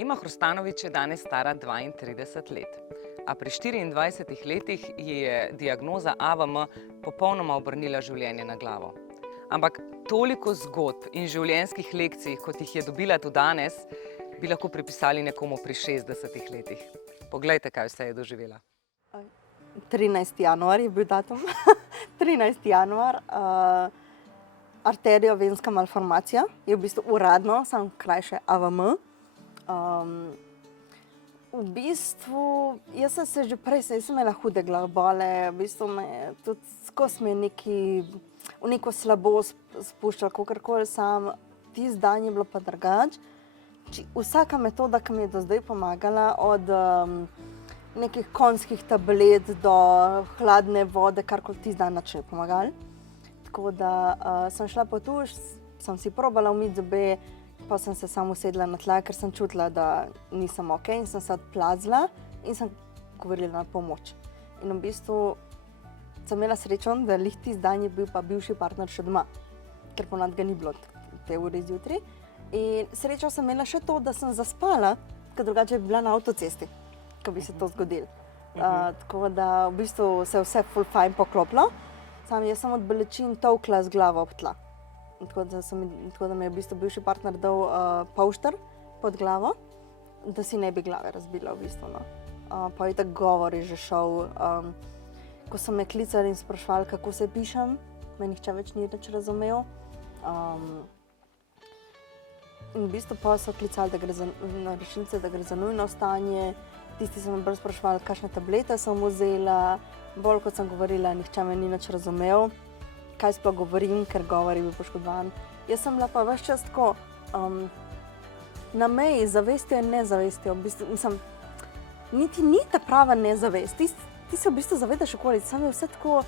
Ema Hrustanović je danes stara 32 let, a pri 24 letih ji je diagnoza AVM popolnoma obrnila življenje na glavo. Ampak toliko zgodb in življenjskih lekcij, kot jih je dobila do danes, bi lahko pripisali nekomu pri 60 letih. Poglejte, kaj vse je doživela. 13. januar je bil datum. 13. januar. Arteriovenska malformacija je v bistvu uradno, samo krajše AVM. V bistvu, jaz sem se že prej, sem imela hude glavobole, v bistvu me tudi skozi me v neko slabost spuščala, kakorkoli sam. Tisti dan je bilo pa drugače. Vsaka metoda, ki mi je do zdaj pomagala, od nekih konjskih tablet do hladne vode, karkoli tisti dan nič ne pomagali. Tako da sem šla po tuš, sem si probala umiti zobe, pa sem se samo usedla na tla, ker sem čutila, da nisem ok, in sem se odplazila in sem govorila na pomoč. In v bistvu sem imela srečo, da lih tisti dan je bil pa bivši partner še doma, ker ponad ga ni bilo te ure zjutraj. In srečo sem imela še to, da sem zaspala, ker drugače bi bila na avtocesti, ko bi se to zgodilo. Tako da v bistvu se je vse ful fajn poklopilo, samo jaz sem od bolečin tolkla z glavo ob tla. Tako da mi je v bistvu bivši partner dal polšter pod glavo, da si ne bi glave razbila v bistvu. Pa je tak govor je že šel, ko so me klicali in sprašvali, kako se pišem, me nihče več ni nič razumel. In v bistvu pa so klicali, da gre na rešilce, da gre za nujno stanje. Tisti so me bolj sprašvali, kakšne tablete sem vzela. Bolj kot sem govorila, nihče me ni nič razumel, kaj sploh govorim, ker govor je bil poškodovan. Jaz sem bila pa ves čas tako na meji zavesti in nezavesti. V bistvu, niti ni ta prava nezavest. Ti se v bistvu zavedaš okolice, samo je vse tako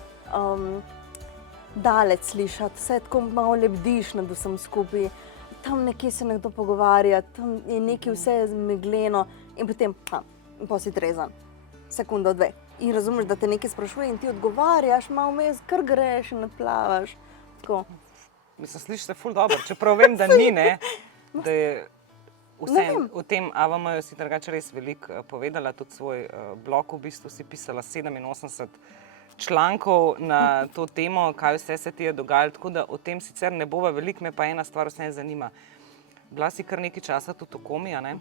daleč slišati, vse tako malo lebdiš nad vsem skupaj. Tam nekje se nekdo pogovarja, tam je nekaj vse megleno in potem pa si trezan. Sekundo, dve. In razumeš, da te nekaj sprašuje in ti odgovarjaš, malo vmes, kar greš in odplavaš. Tako. Mislim, sliši se ful dobro, čeprav vem, da ni, ne? Da je v tem AVM-ju si drugače res veliko povedala, tudi svoj blog v bistvu si pisala 87 člankov na to temo, kaj vse se ti je dogajalo, tako da o tem sicer ne bova veliko, me pa ena stvar vse zanima. Bila si kar nekaj časa tudi v komi, a ne?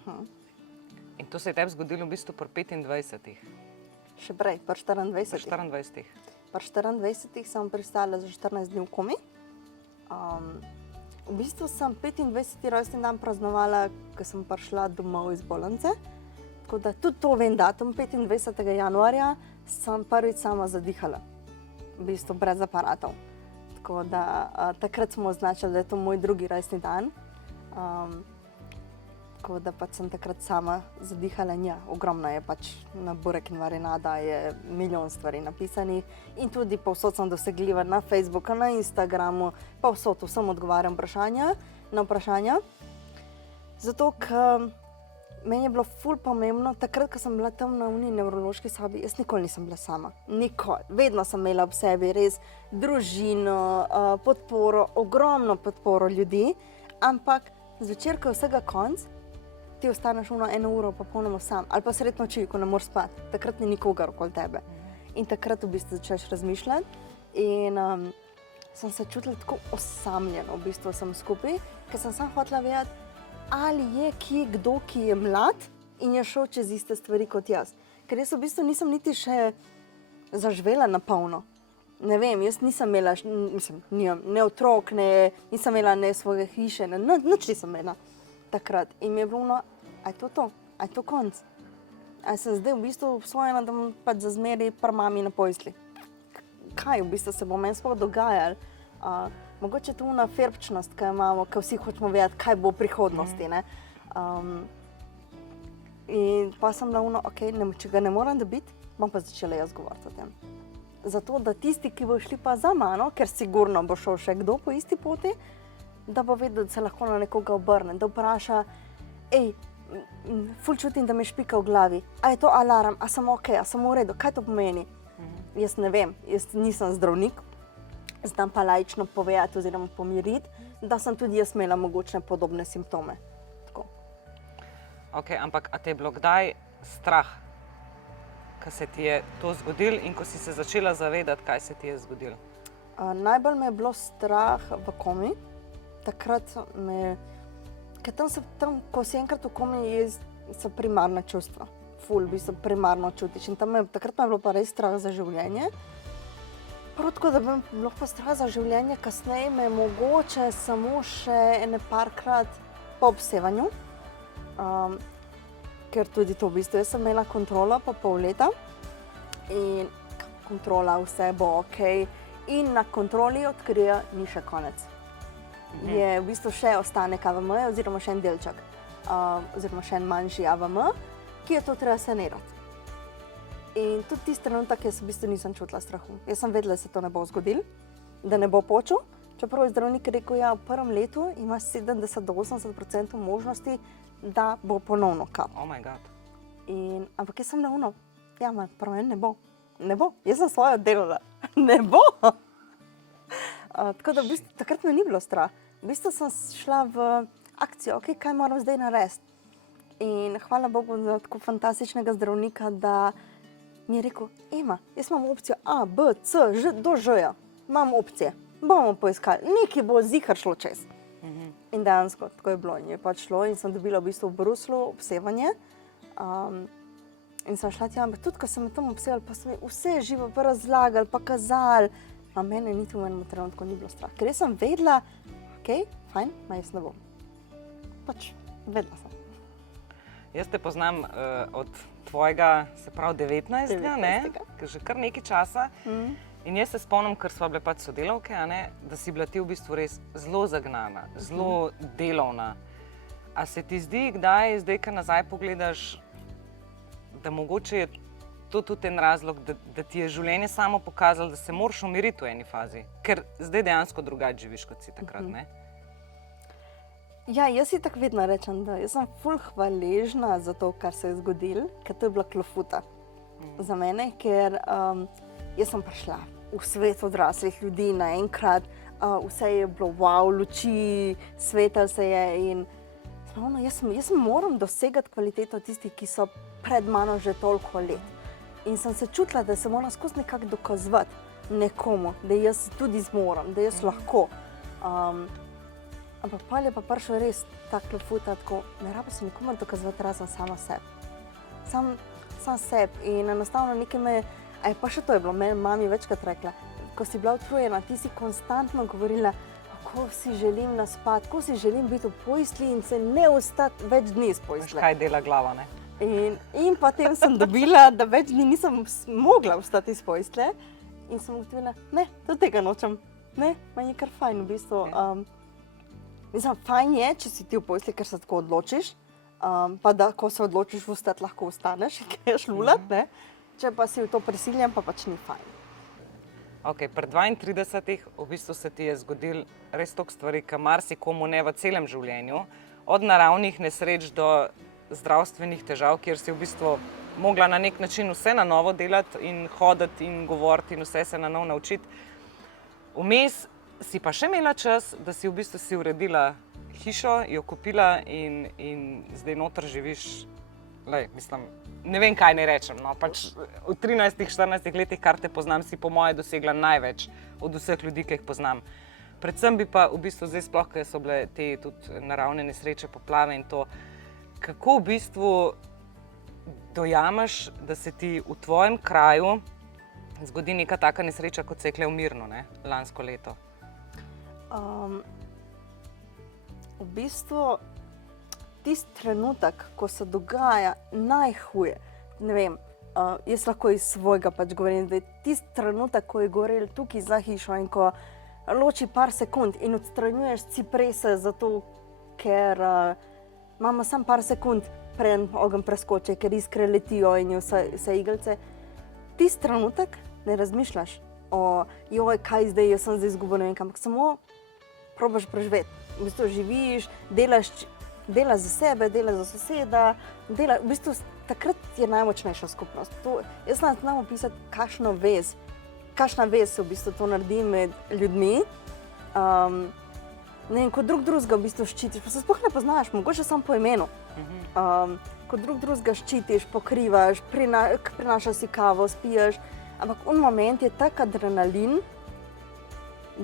In to se je tebi zgodilo v bistvu pri 25-ih. Še prej, pri 24-ih. Pri 24-ih. Pri 24-ih sem pristala za 14 dni v komi. V bistvu sem 25. rojstni dan praznovala, ko sem prišla domov iz bolnice. Tako da tudi to vem datum, 25. januarja sem prvič sama zadihala. V bistvu brez aparatov. Tako da takrat smo označili, da je to moj drugi rojstni dan. Tako da pač sem takrat sama zadihala in ja, ogromno je pač na burek in marinada, je milijon stvari napisanih in tudi povsod sem dosegljiva na Facebooku, na Instagramu, povsod vsem odgovarjam na vprašanja. Zato, ker meni je bilo ful pomembno, takrat, ko sem bila tam na uni nevrološki sobi, jaz nikoli nisem bila sama. Nikoli. Vedno sem imela ob sebi res družino, podporo, ogromno podporo ljudi, ampak zvečer, ko je vsega konc, ti ostaneš eno uro popolnoma sam, ali pa sred noči, ko ne moreš spati, takrat ni nikogar okoli tebe. In takrat v bistvu začneš razmišljati in sem se čutila tako osamljeno, v bistvu sem skupaj, ker sem samo hotela vedeti, ali je kje kdo, ki je mlad in je šel čez iste stvari kot jaz. Ker jaz v bistvu nisem niti še zaživela na polno. Ne vem, jaz nisem imela, ne otrok, nisem imela ne svoje hiše, nič nisem imela takrat. In mi je bilo, a je to? A je to konc? A sem zdaj v bistvu obsojena, da bom pač za zmeraj pri mami na posli? Kaj v bistvu se bo meni sploh dogajalo? Mogoče to ona ferbčnost, ki jo imamo, ki vsi hočemo vedeti, kaj bo v prihodnosti, ne? In pa sem bila če ga ne moram dobiti, bom pa začela jaz govoriti o tem. Zato, da tisti, ki bo šli pa za mano, ker sigurno bo šel še kdo po isti poti, da bo vedel, da se lahko na nekoga obrne, da vpraša, ful čutim, da mi špika v glavi, a je to alarm, a sem ok, a sem v redu, kaj to pomeni? Jaz ne vem, jaz nisem zdravnik, znam pa laično povedati oziroma pomiriti, da sem tudi jaz imela mogočne podobne simptome. Tako. Okay, ampak a te je bilo kdaj strah, ko se ti je to zgodilo in ko si se začela zavedati, kaj se ti je zgodilo? Najbolj me je bilo strah v komi. Takrat ker ko si enkrat v komi, so primarna čustva. Ful, v bistvu primarno čutiš. In takrat me je bilo pa res strah za življenje. Prav tako, da bi bilo pa strah za življenje, kasneje me je mogoče samo še ene parkrat po obsevanju. Ker tudi to v bistvu, jaz sem imela kontrolo pa pol leta in kontrola, vse bo ok. In na kontroli odkrije, ni še konec. Je v bistvu še ostanek AVM oziroma še en delček, oziroma še en manjši AVM, ki je to treba sanirati. In tudi tisti trenutek jaz v bistvu nisem čutila strahu. Jaz sem vedela, da se to ne bo zgodilo, da ne bo počel. Čeprav je zdravnik rekel, ja, v prvem letu imaš 70 do 80% možnosti, da bo ponovno kap. Oh my God. Ampak jaz sem naumno, ja, prvo ne bo. Ne bo, jaz sem svojo delala. Ne bo. Tako da v bistvu takrat me ni bilo strah. V bistvu sem šla v akcijo, okay, kaj moram zdaj narediti. In hvala Bogu za tako fantastičnega zdravnika, da mi je rekel, Ema, jaz imam opcijo A, B, C, Ž, do Ž-ja. Imam opcije, bomo poiskali, nekaj bo zihar šlo čez. In dejansko, tako je bilo. In je pač šlo in sem dobila v bistvu v Bruslu obsevanje. In sem šla tja, ampak tudi, ko sem me tam obsevali, pa so mi vse živo pa razlagali, pa kazali. A mene niti v enem trenutku ni bilo strah. Ker jaz sem vedela, ok, fajn, jaz ne bom. Pač, vedela sem. Jaz te poznam od tvojega, se pravi 19. ne? Ker že kar nekaj časa. In jaz se spomnim, ker sva bile pač sodelavke, da si bila ti v bistvu res zelo zagnana, zelo delovna. A se ti zdi kdaj, zdaj, ko nazaj pogledaš, da mogoče je to tudi en razlog, da ti je življenje samo pokazalo, da se moraš umiriti v eni fazi? Ker zdaj dejansko drugače živiš, kot si takrat, ne? Ja, jaz si tako vedno rečem, da jaz sem ful hvaležna za to, kar se je zgodilo, ker to je bila klofuta za mene, ker jaz sem prišla v svet odraslih ljudi naenkrat, vse je bilo wow, luči, svetel se je in jaz moram dosegati kvaliteto tistih, ki so pred mano že toliko let. In sem se čutila, da se moram skozi nekako dokazovati nekomu, da jaz tudi zmorem, da jaz lahko. Ampak pa je pa prišel res ta klofuta, tako ne rabo se nikomu dokazovati razen sama sebi. Sam sebi in enostavno nekaj me, pa še to je bilo, mami večkrat rekla, ko si bila utrujena, ti si konstantno govorila, kako si želim naspati, kako si želim biti v postelji in se ne ostati več dni iz postelje. Kaj dela glava, ne? In potem sem dobila, da več dni nisem mogla vstati iz postelje in sem ugotovila, ne, do tega nočem. Ne, meni je kar fajn v bistvu. Mislim, fajn je, če si ti v postelji, ker se tako odločiš, pa da, ko se odločiš vstati, lahko vstaneš in greš lulat, ne. Če pa si v to prisiljen, pa pač ni fajn. Ok, pri 32 v bistvu se ti je zgodil res toliko stvari, ki marsikomu ne v celem življenju, od naravnih nesreč do zdravstvenih težav, kjer si v bistvu mogla na nek način vse na novo delati in hoditi in govoriti in vse se na novo naučiti. Vmes si pa še imela čas, da si v bistvu si uredila hišo, jo kupila in zdaj noter živiš, mislim, ne vem, kaj ne rečem, no, pač v 13-14 letih, kar te poznam, si po moje dosegla največ od vseh ljudi, ki jih poznam. Predvsem bi pa v bistvu zdaj sploh, ker so bile te tudi naravne nesreče, poplave in to, kako v bistvu dojamaš, da se ti v tvojem kraju zgodi neka taka nesreča, kot se je v Mirnu, ne, lansko leto? V bistvu tisti trenutek, ko se dogaja najhuje, ne vem, jaz lahko iz svojega pač govorim, da je tisti trenutek, ko je gorel tukaj za hišo in ko loči par sekund in odstranjuješ ciprese zato, ker imamo samo par sekund, preden ogenj preskoči, ker iskre letijo in vse igelce. Tisti trenutek ne razmišljaš o joj, kaj zdaj, jaz sem zdaj izgubil, ne vem kam, ampak samo probaš preživeti. V bistvu živiš, delaš za sebe, delaš za soseda, v bistvu takrat je najmočnejša skupnost. Jaz ne znam opisati, kakšna vez se v bistvu to naredi med ljudmi. Ne vem, ko drugega v bistvu ščitiš, pa se sploh ne poznaš, mogoče samo po imenu. Ko drugega ščitiš, pokrivaš, prinašaš si kavo, spiješ, ampak v moment je tak adrenalin,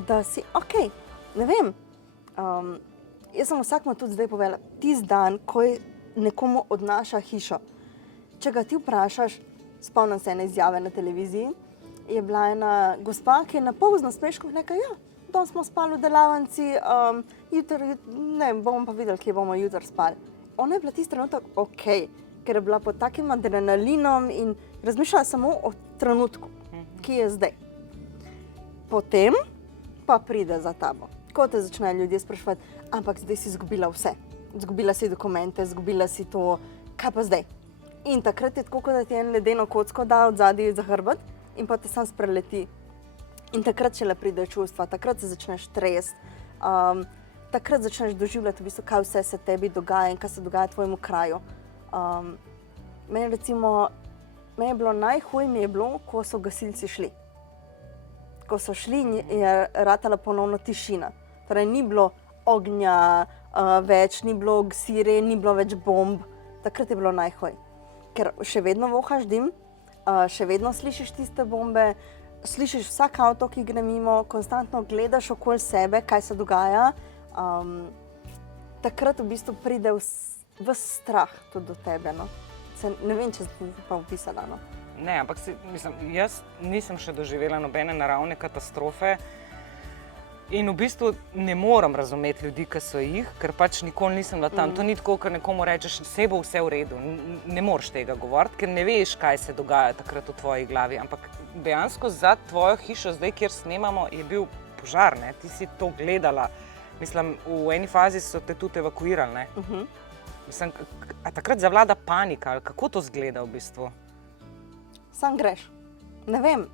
da si ok, ne vem. Jaz sem vsakmu tudi zdaj povedala, tisti dan, ko je nekomu odnaša hišo, če ga ti vprašaš, spomnim se ene izjave na televiziji, je bila ena gospa, ki je na pol z nasmeškom rekla, ja, danes smo spali v delavnici, ne, bomo pa videli, kje bomo jutri spali. Ona je bila tisti trenutek ok, ker je bila pod takim adrenalinom in razmišljala samo o trenutku, ki je zdaj. Potem pa pride za tabo. Ko te začnejo ljudje spraševati, ampak zdaj si izgubila vse. Izgubila si dokumente, izgubila si to, kaj pa zdaj? In takrat je tako, kot da ti en ledeno kocko da od zadaj za hrbet in pa te sam spreleti. In takrat šele pride čustva, takrat se začneš trest, takrat začneš doživljati, v bistvu, kaj vse se tebi dogaja in kaj se dogaja tvojemu kraju. Meni je bilo najhuje, ko so gasilci šli. Ko so šli, je ratala ponovno tišina. Torej, ni bilo ognja več, ni bilo siren, ni bilo več bomb. Takrat je bilo najhuje. Ker še vedno vohaš dim, še vedno slišiš tiste bombe, slišiš vsak avto, ki gre mimo, konstantno gledaš okoli sebe, kaj se dogaja. Takrat v bistvu pride ves strah tudi do tebe. No? Ne vem, če sem pa opisala. No? Ne, ampak jaz nisem še doživela nobene naravne katastrofe in v bistvu ne morem razumeti ljudi, ki so jih, ker pač nikoli nisem bila tam. To ni tako, ker nekomu rečeš, vse bo vse v redu. Ne moreš tega govoriti, ker ne veš, kaj se dogaja takrat v tvoji glavi. Ampak dejansko za tvojo hišo, zdaj, kjer snemamo, je bil požar. Ne? Ti si to gledala. Mislim, v eni fazi so te tudi evakuirali. Ne? Mislim, a takrat zavlada panika, ali kako to zgleda v bistvu? Sam greš. Ne vem,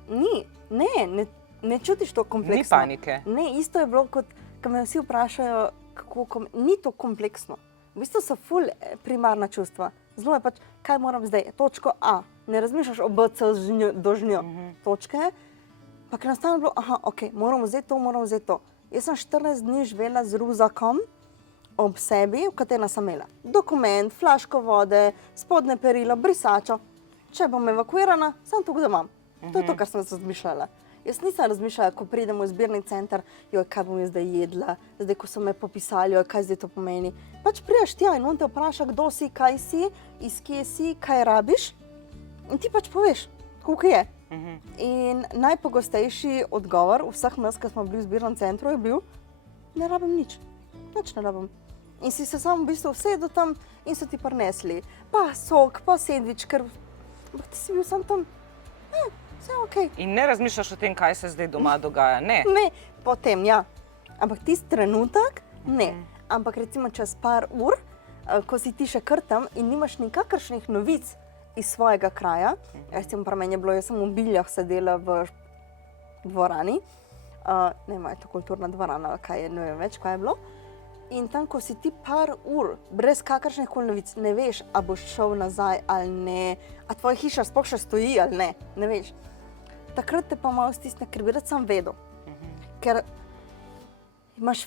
ne čutiš to kompleksno. Ni panike. Ne, isto je bilo, kot ko me vsi vprašajo, ni to kompleksno. V bistvu so ful primarna čustva. Zelo je pač, kaj moram zdaj, točko A. Ne razmišljaš o B, C, dožnjo točke. Pa enostavno je bilo, ok, moram vzeti to. Jaz sem 14 dni živela z ruzakom ob sebi, v katerem sem imela dokument, flaško vode, spodnje perilo, brisačo. Če bom evakuirana, sem tukaj, da imam. To je to, kar sem razmišljala. Jaz nisem razmišljala, ko pridemo v zbirni center, kaj bom jaz zdaj jedla, zdaj, ko so me popisali, kaj zdaj to pomeni. Pač priješ tja in on te vpraša, kdo si, kaj si, iz kje si, kaj rabiš in ti pač poveš, koliko je. In najpogostejši odgovor vseh nas, ki smo bili v zbirnem centru, je bil, ne rabim nič ne rabim. In si se samo v bistvu usedel tam in so ti prinesli pa sok, pa sendvič, ker ti si bil sam tam, vse je ok. In ne razmišljaš o tem, kaj se zdaj doma dogaja, ne? Ne, potem ja. Ampak tisti trenutek, ne. Ampak recimo čez par ur, ko si ti še kar tam in nimaš nikakršnih novic iz svojega kraja, recimo pri meni je bilo, jaz sem v Biljah sedela v dvorani, ne vem, je to kulturna dvorana, kaj je, ne vem več, kaj je bilo. In tam, ko si ti par ur, brez kakršnih koli novic, ne veš, a boš šel nazaj ali ne, a tvoja hiša sploh še stoji ali ne, ne veš. Takrat te pa malo stisne, ker bi rad sam vedel. Ker imaš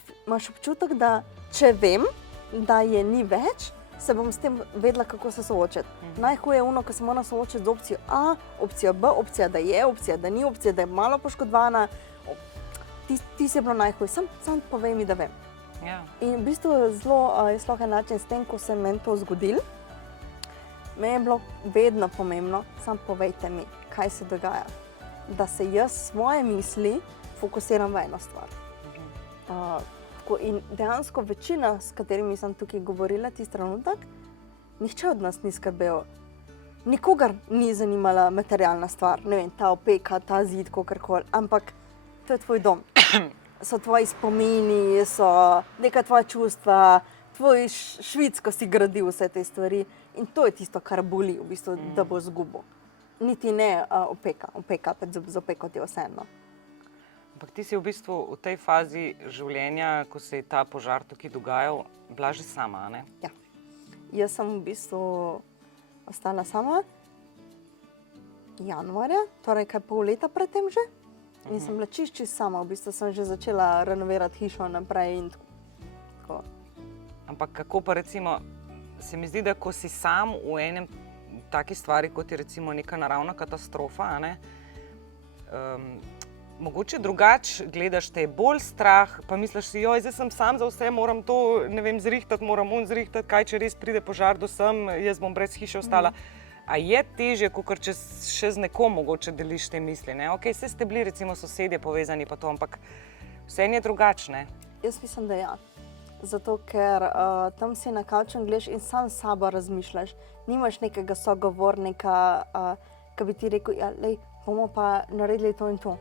občutek, da če vem, da je ni več, se bom s tem vedela, kako se soočiti. Najhuje je ono, ko se moram soočiti z opcijo A, opcija B, opcija da je, opcija da ni, opcija da je malo poškodovana. Ti si je bilo najhuje, sam povej mi, da vem. Ja. In v bistvu zelo slohen način s tem, ko se meni to zgodilo, me je bilo vedno pomembno, samo povejte mi, kaj se dogaja. Da se jaz svoje misli fokusiram v eno stvar. In dejansko večina, s katerimi sem tukaj govorila tisti trenutek, nihče od nas ni skrbel. Nikogar ni zanimala materialna stvar, ne vem, ta opeka, ta zid, kakorkoli, ampak to je tvoj dom. So tvoji spomini, so neka tvoja čustva, tvoj švic, ko si gradil vse te stvari. In to je tisto, kar boli, v bistvu, da bo zgubo. Niti ne opeka, z opeko ti je vseeno. Ampak ti si v bistvu v tej fazi življenja, ko se je ta požar tukaj dogajal, bila že sama, ne? Ja. Jaz sem v bistvu ostala sama januarja, torej kaj pol leta predtem že. In sem bila čisto sama, v bistvu sem že začela renovirati hišo naprej in tako. Ampak kako pa recimo, se mi zdi, da ko si sam v enem taki stvari, kot je recimo neka naravna katastrofa, a ne, mogoče drugače gledaš, te je bolj strah, pa misliš si, joj, zdaj sem sam za vse, moram to, ne vem, zrihtati, moram zrihtati, kaj če res pride požar do sem, jaz bom brez hiše ostala. A je težje, kakor če še z nekom mogoče deliš te misli, ne? Ok, vse ste bili recimo sosedje povezani pa to, ampak vse je drugačne. Jaz mislim, da ja. Zato, ker tam si na kavču gledaš in sam s sabo razmišljaš. Nimaš nekega sogovornika, ki bi ti rekel, ja, lej, bomo pa naredili to in to.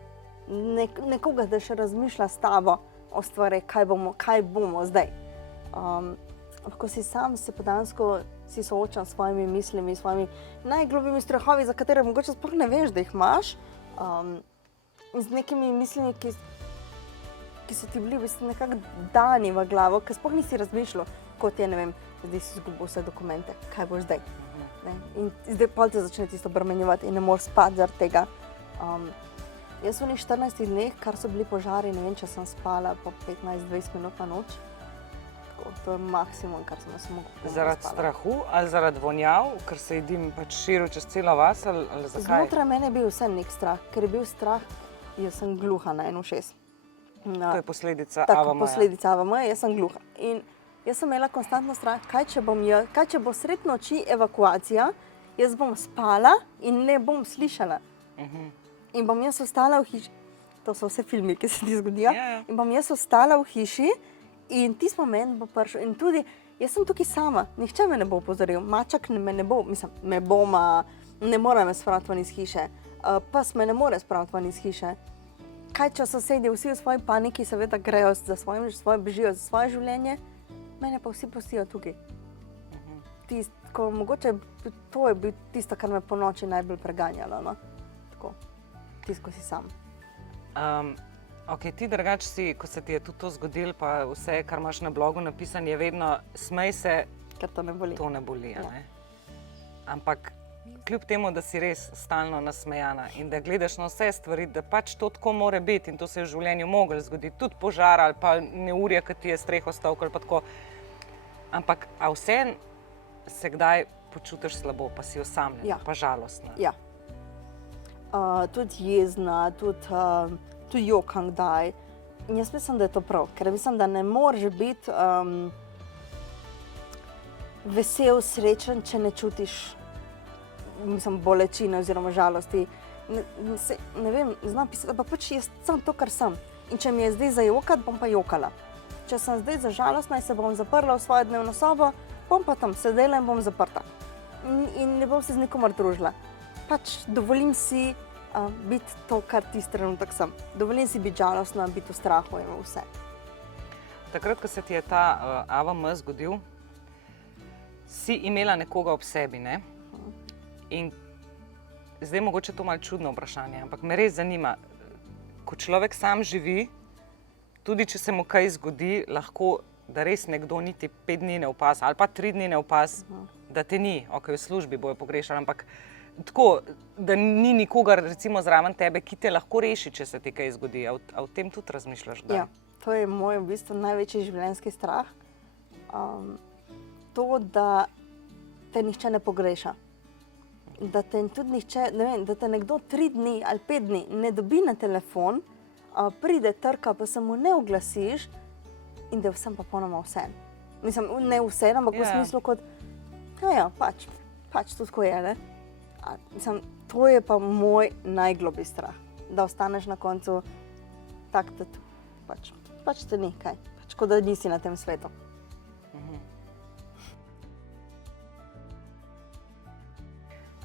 Nekoga, da še razmišlja s tabo o stvari, kaj bomo zdaj. Ko si sam, se pa dejansko si soočam s svojimi mislimi, s svojimi najglobljimi strahovi, za katere mogoče sploh ne veš, da jih imaš. In z nekimi mislimi, ki so ti bili v bistvu nekako dani v glavo, ker sploh nisi razmišljal, kot je, ne vem, zdaj si izgubil vse dokumente, kaj boš zdaj. In zdaj pol te začne tisto obremenjevati in ne moreš spati zaradi tega. Jaz v njih 14 dneh, kar so bili požari, ne vem, če sem spala po 15-20 minut na noč. Tako, to je maksimum, kar sem se mogla spala. Zaradi strahu ali zaradi vonjav, ker se je dim pač širil čez celo vas ali zakaj? Znotraj mene je bil vse nek strah, ker je bil strah, jaz sem gluha na eno ušes. To je posledica Tako, AVM-ja. posledica AVM-ja, jaz sem gluha. In jaz sem imela konstantno strah, kaj če bo sred noči evakuacija, jaz bom spala in ne bom slišala. In bom jaz ostala v hiši, to so vse filmi, ki se ti zgodijo, in bom jaz ostala v hiši in tisti moment bo prišel. In tudi, jaz sem tukaj sama, nihče me ne bo opozoril, mačak me ne bo, mislim, ne more me spraviti ven iz hiše, pes me ne more spraviti ven iz hiše. Kaj če sosedje vsi v svoji paniki seveda grejo bežijo za svoje življenje, mene pa vsi pustijo tukaj. Mogoče to je bil tisto, kar me po noči najbolj preganjalo, no? Tako, tisto, ko si sam. Ok, ti drugače si, ko se ti je tudi to zgodilo, pa vse, kar imaš na blogu napisano, je vedno smej se, Ker to ne boli. to ne boli, a ne? Ampak kljub temu, da si res stalno nasmejana in da gledaš na vse stvari, da pač to tako more biti in to se je v življenju moglo zgoditi, tudi požar ali pa neurje, ki ti je streho stavkalo pa tako. Ampak, a vseeno se kdaj počutiš slabo, pa si osamljena, pa žalostna? Ja. Tudi jezna, tudi jokam kdaj. In jaz mislim, da je to prav, ker mislim, da ne moreš biti vesel, srečen, če ne čutiš bolečine oziroma žalosti. Ne vem, znam pisati, ampak pač jaz sem to, kar sem. In če mi je zdaj za jokati, bom pa jokala. Če sem zdaj za žalostna in se bom zaprla v svojo dnevno sobo, bom pa tam sedela in bom zaprta. In ne bom se z nikomer družila. Pač dovolim si biti to, kar tisti trenutek sem. Dovolim si biti žalostna, biti v strahu in vse. Takrat, ko se ti je ta AVM zgodil, si imela nekoga ob sebi, ne? In zdaj mogoče to malo čudno vprašanje, ampak me res zanima, ko človek sam živi, tudi če se mu kaj zgodi, lahko, da res nekdo niti 5 dni ne opazi, ali pa 3 dni ne opazi, da te ni, ok, v službi bojo pogrešali, ampak tako, da ni nikogar recimo zraven tebe, ki te lahko reši, če se ti kaj zgodi. A o tem tudi razmišljaš? Da? Ja, to je moj v bistvu največji življenjski strah. To, da te nihče ne pogreša. Da te tudi nihče, ne vem, da te nekdo 3 dni ali 5 dni ne dobi na telefon, pride trka, pa se mu ne oglasiš in da je vsem pa ponoma vse. Mislim, ne vse, ampak v smislu kot, pač to tako je, ne? Mislim, to je pa moj najgloblji strah, da ostaneš na koncu tak, da pač te ni kaj, pač kot da nisi na tem svetu.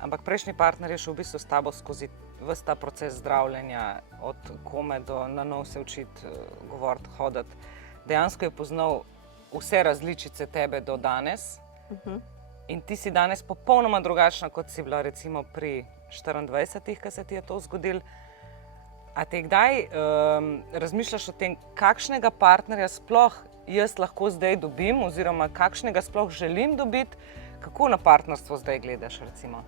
Ampak prejšnji partner je šel v bistvu s tabo skozi ves ta proces zdravljenja, od kome do na nov se učiti, govoriti, hoditi. Dejansko je poznal vse različice tebe do danes. In ti si danes popolnoma drugačna, kot si bila recimo pri 24, ko se ti je to zgodilo. A te kdaj razmišljaš o tem, kakšnega partnerja sploh jaz lahko zdaj dobim, oziroma kakšnega sploh želim dobiti? Kako na partnerstvo zdaj gledaš, recimo?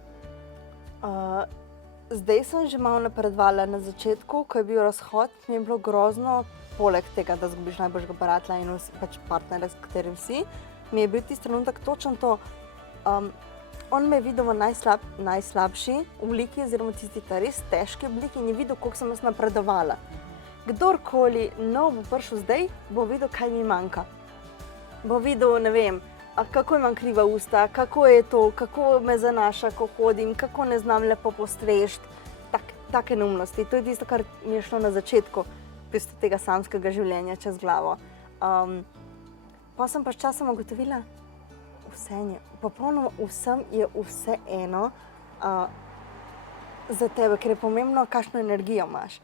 Zdaj sem že malo napredovala. Na začetku, ko je bil razhod, mi je bilo grozno, poleg tega, da zgubiš najboljšega prijatelja in pač partnerja, s katerim si, mi je bil tisti trenutek točno to, On me je videl v najslabši obliki, oziroma tisti ta res težki obliki in je videl, koliko sem jaz napredovala. Kdorkoli nov bo prišel zdaj, bo videl, kaj mi manjka. Bo videl, ne vem, kako imam kriva usta, kako je to, kako me zanaša, ko hodim, kako ne znam lepo postrešiti. Take neumnosti. To je tisto, kar mi je šlo na začetku tega samskega življenja čez glavo. Pa sem pa s časom ugotovila, popolnoma vsem je vse eno za tebe, ker je pomembno, kakšno energijo imaš,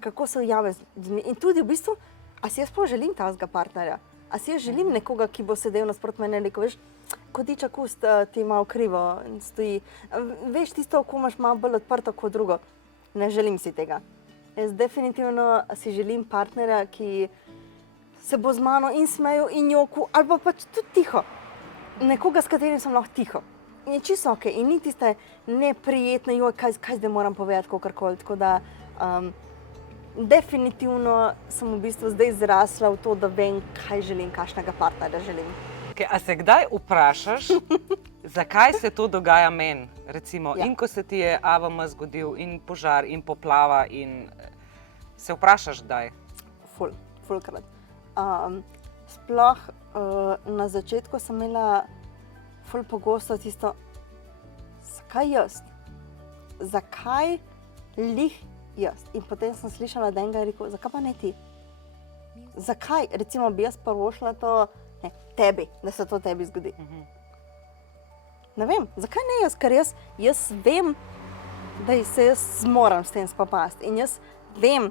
kako se ujame z ljudmi. In tudi v bistvu, a si jaz sploh želim tazga partnerja? A si jaz želim nekoga, ki bo sedel nasprot mene in rekel, veš, kodiček ust ti malo krivo stoji. Veš, tisto oko imaš malo bolj odprto kot drugo. Ne želim si tega. Jaz definitivno si želim partnerja, ki se bo z mano in smejal in joku, ali pa pač tudi tiho. Nekoga, s katerim sem lahko tiho. In je čisto ok. In ni tiste neprijetne, joj, kaj zdaj moram povedati, kakorkoli. Tako da definitivno sem v bistvu zdaj zrasla v to, da vem, kaj želim, kakšnega partnerja želim. Okay, a se kdaj vprašaš, zakaj se to dogaja meni? Recimo, in ko se ti je AVM zgodil, in požar, in poplava, in se vprašaš kdaj? Fulkrat. Sploh na začetku sem imela ful pogosto tisto, zakaj jaz? Zakaj lih jaz? In potem sem slišala, da enega je rekel, zakaj pa ne ti? Zakaj? Recimo bi jaz prvošla to tebi, da se to tebi zgodi. Ne vem, zakaj ne jaz? Ker jaz vem, da se jaz zmoram s tem spopasti. In jaz vem,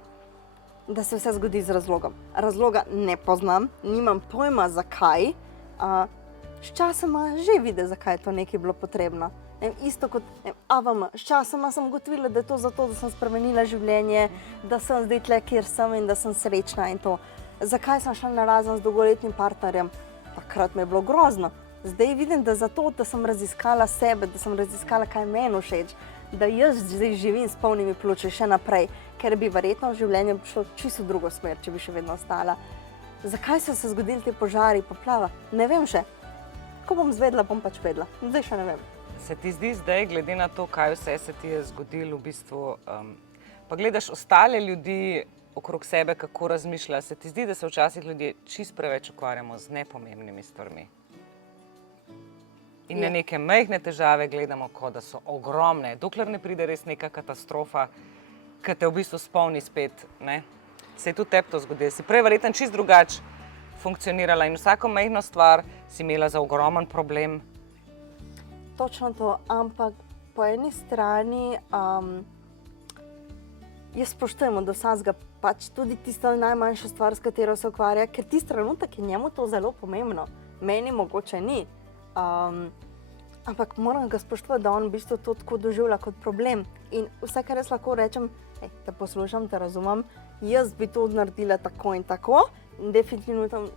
da se vse zgodi z razlogom. Razloga ne poznam, nimam pojma zakaj. Sčasoma že vidi, zakaj je to nekaj bilo potrebno. Isto kot AVM. Sčasoma sem ugotovila, da je to zato, da sem spremenila življenje, da sem zdaj tle, kjer sem in da sem srečna in to. Zakaj sem šla narazen z dolgoletnim partnerjem? Takrat mi je bilo grozno. Zdaj vidim, da zato, da sem raziskala sebe, da sem raziskala, kaj meni všeč, da jaz zdaj živim s polnimi pljuči še naprej, ker bi verjetno v življenju šlo čisto v drugo smer, če bi še vedno ostala. Zakaj so se zgodili te požari, poplava? Ne vem še. Ko bom zvedla, bom pač vedela. Zdaj še ne vem. Se ti zdi zdaj, glede na to, kaj vse se ti je zgodilo, v bistvu, pa gledaš ostale ljudi okrog sebe, kako razmišljajo, se ti zdi, da se včasih ljudje čisto preveč ukvarjamo z nepomembnimi stvarmi? In na neke majhne težave gledamo, kot da so ogromne, dokler ne pride res neka katastrofa, ki te v bistvu spomni spet, ne? Se je tudi tebi to zgodilo. Si prej verjetno čisto drugače funkcionirala in vsako majhno stvar si imela za ogromen problem. Točno to, ampak po eni strani jaz spoštujem od vsega, pač tudi tista najmanjša stvar, s katero se ukvarja, ker tisti trenutek je njemu to zelo pomembno. Meni mogoče ni. Ampak moram ga spoštovati, da on v bistvu to tako doživlja kot problem. In vse, kar jaz lahko rečem, te poslušam, te razumem, jaz bi to naredila tako in tako, in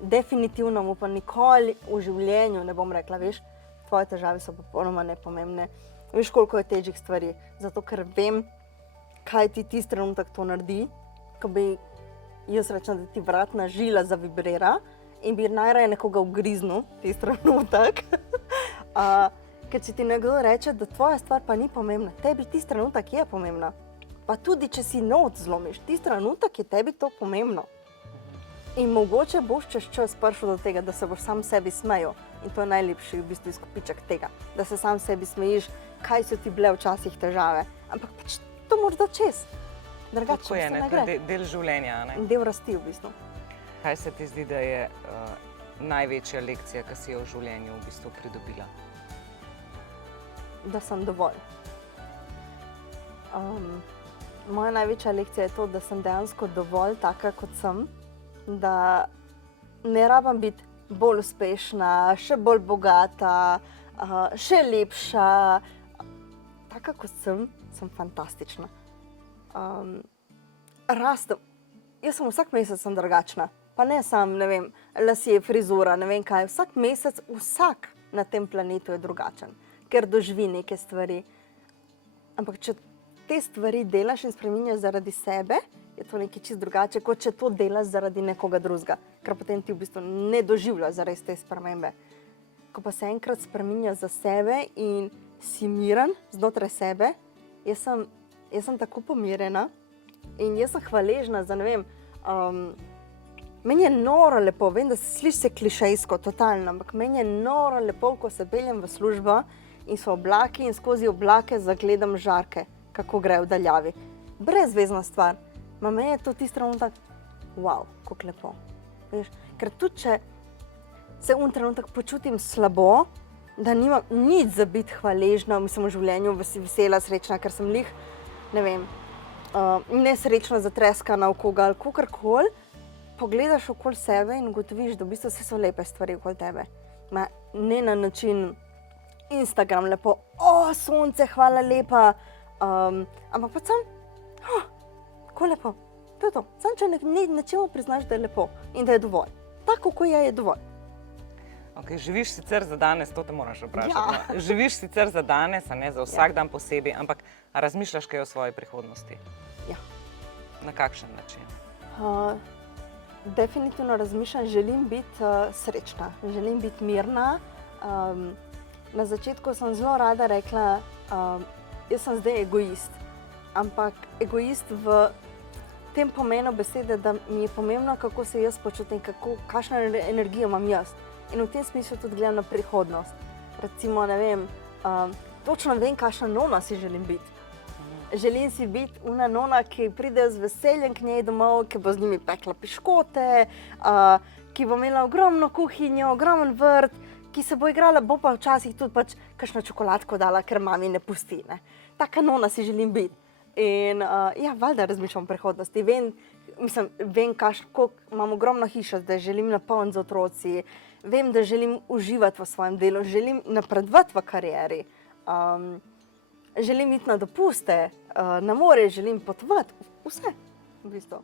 definitivno mu pa nikoli v življenju ne bom rekla, veš, tvoje težave so popolnoma nepomembne, veš, koliko je težjih stvari, zato ker vem, kaj ti tisti trenutek to naredi, ko bi jaz rečem, da ti vratna žila zavibrira, in bi najraje nekoga ugriznil tisti trenutek. Ker če ti nekdo reče, da tvoja stvar pa ni pomembna, tebi tisti trenutek je pomembna. Pa tudi, če si noč zlomiš, tisti trenutek je tebi to pomembno. In mogoče boš čez čas prišel do tega, da se boš sam sebi smejal. In to je najlepši v bistvu izkupiček tega, da se sam sebi smejiš, kaj so ti bile včasih težave. Ampak pač to moraš dati čez. Drugače se ne gre. To je del življenja, ne? Del rasti v bistvu. Kaj se ti zdi, da je največja lekcija, ki si jo v življenju v bistvu pridobila? Da sem dovolj. Moja največja lekcija je to, da sem dejansko dovolj taka, kot sem, da ne rabim biti bolj uspešna, še bolj bogata, še lepša. Taka, kot sem fantastična. Rastem. Jaz sem vsak mesec drugačna. Pa ne sam, ne vem, lasje, frizura, ne vem kaj. Vsak mesec, vsak na tem planetu je drugačen, ker doživi neke stvari. Ampak če te stvari delaš in spreminjaš zaradi sebe, je to nekaj čisto drugače, kot če to delaš zaradi nekoga drugega, ker potem ti v bistvu ne doživljaš zares te spremembe. ko pa se enkrat spreminja za sebe in si miren znotraj sebe, jaz sem tako pomirjena in jaz sem hvaležna za, ne vem, meni je noro lepo, vem, da se sliši klišejsko, totalno, ampak meni je noro lepo, ko se peljem v službo in so oblaki in skozi oblake zagledam žarke, kako grejo v daljavi. Brezvezna stvar. Ma meni je to tisti trenutek, wow, kako lepo. Veš? Ker tudi, če se trenutek počutim slabo, da nimam nič za biti hvaležna, mislim v življenju, vesela, srečna, ker sem lih, ne vem, nesrečna, zatreskana v koga ali kakorkoli, pogledaš okoli sebe in ugotoviš, da v bistvu vse so lepe stvari okoli tebe. Ma, ne na način Instagram lepo, sonce, hvala lepa, ampak pa sam, kako lepo, to je to. Sam če nečemu priznaš, da je lepo in da je dovolj. Tako, ko je dovolj. Okay, živiš sicer za danes, to te moraš vprašati. Ja. Živiš sicer za danes, a ne za vsak dan posebej, ampak razmišljaš kaj o svoji prihodnosti? Ja. Na kakšen način? Definitivno razmišljam, želim biti srečna, želim biti mirna. Na začetku sem zelo rada rekla, jaz sem zdaj egoist, ampak egoist v tem pomenu besede, da mi je pomembno, kako se jaz počutim, kakšno energijo imam jaz. In v tem smislu tudi gledam na prihodnost. Recimo, ne vem, točno vem, kakšna nona si želim biti. Želim si biti una nona, ki pride z veseljem k njej domov, ki bo z njimi pekla piškote, ki bo imela ogromno kuhinjo, ogromen vrt, ki se bo igrala, bo pa včasih tudi pač kakšno čokoladko dala, ker mami ne pusti. Ne? Taka nona si želim biti. In ja, valjda razmišljam o prihodnosti. Vem, koliko imam ogromno hišo, da želim napolniti z otroci. Vem, da želim uživati v svojem delu, želim napredovati v karieri. Želim iti na dopuste, na more, želim potovati. Vse, v bistvu.